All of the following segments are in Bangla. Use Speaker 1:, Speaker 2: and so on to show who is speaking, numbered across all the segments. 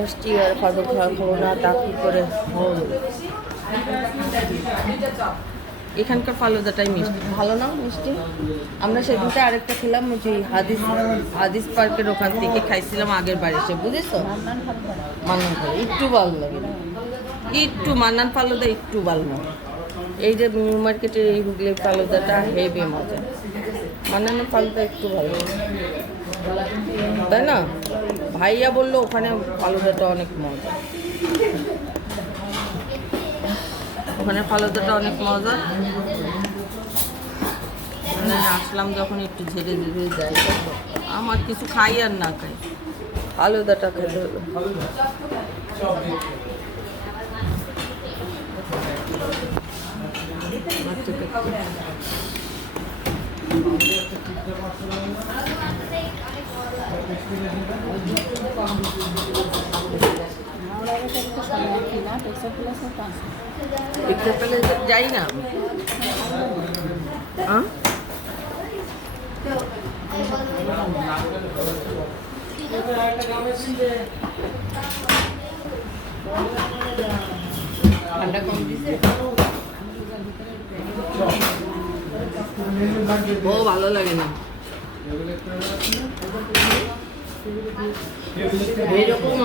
Speaker 1: মিষ্টি আর ফাদর খাওয়া না, তা কি করে এখানকার ফালুদাটাই মিষ্টি। ভালো না মিষ্টি? আমরা সেদিনটা আরেকটা খেলাম যে হাদিস হাদিস পার্কের ওখান থেকে খাইছিলাম আগের বাড়ি এসে, বুঝেছ? মান্নান ফালুদা। একটু ভালো লাগে না। একটু মান্নান ফালুদা, একটু ভালো না। এই যে নিউ মার্কেটের এই হুগলি ফালুদাটা হেভি মজা। মান্নানের ফালুদা একটু ভালো। তাই না? ভাইয়া বলল ওখানে ফালুদাটা অনেক মজা। ওখানে ফালুদাটা অনেক মজা। মানে আসলাম যখন একটু ঝেড়ে ঝেড়ে যাই। আমার কিছু খাই আর না খাই। ফালুদাটা খেতে বাচ্চাকে দেখতে পেলে যাই না ও ভালো লাগে না। এরকম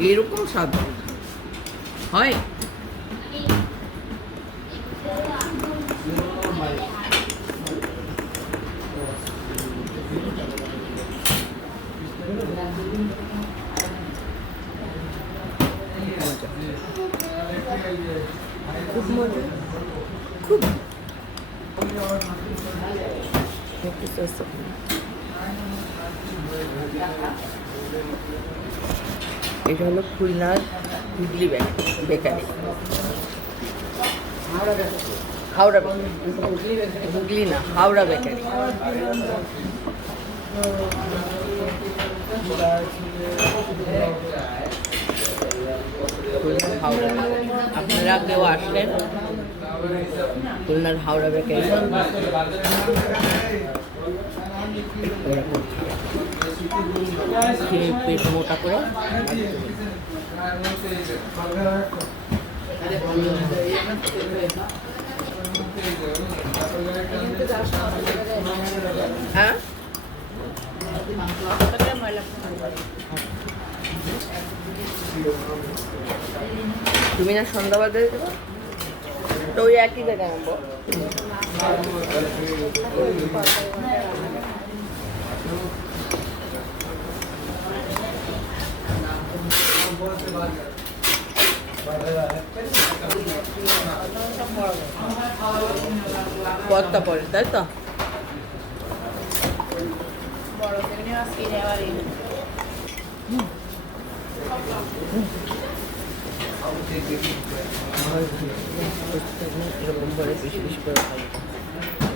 Speaker 1: এরকম স্বাদ হয়? খুব। মজা খুব একটু এটা হলো খুলনার হুগলি বেকারি। হাওড়া বেকারি। হুগলি না, হাওড়া বেকারি। খুলনার হাওড়া আপনারা কেউ আসলেন খুলনার হাওড়া খেয়ে পেট মোটা করে। হ্যাঁ? তুমি না সন্ধ্যাবাদে দেবো তো ওই একই জায়গায় আনব। পরটা পরে তাই তো? এরকম করে বেশি বেশি করে খাই